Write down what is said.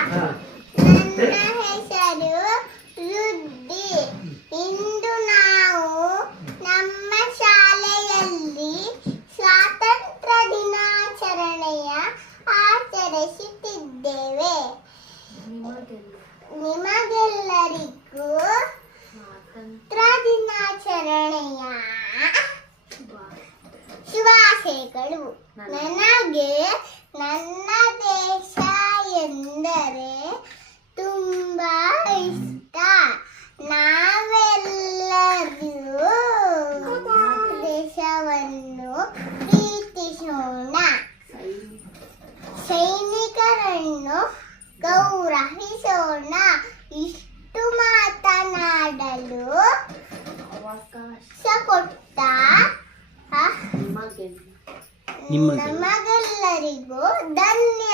ನನ್ನ ಹೆಸರು ರುದ್ದಿ. ಇಂದು ನಾವು ನಮ್ಮ ಶಾಲೆಯಲ್ಲಿ ಸ್ವಾತಂತ್ರ್ಯ ದಿನಾಚರಣೆಯ ಆಚರಿಸುತ್ತಿದ್ದೇವೆ. ನಿಮಗೆಲ್ಲರಿಗೂ ಸ್ವಾತಂತ್ರ್ಯ ದಿನಾಚರಣೆಯ ಶುಭಾಶಯಗಳು. ನನಗೆ ನನ್ನ ದೇಶ ಎಂದರೆ ತುಂಬಾ ಇಷ್ಟ. ನಾವೆಲ್ಲರೂ ದೇಶವನ್ನು ಪ್ರೀತಿಸೋಣ, ಸೈನಿಕರನ್ನು ಗೌರವಿಸೋಣ. ಇಷ್ಟು ಮಾತನಾಡಲು ಅವಕಾಶ ಕೊಟ್ಟ ನಮಗೆಲ್ಲರಿಗೂ ಧನ್ಯವಾದ.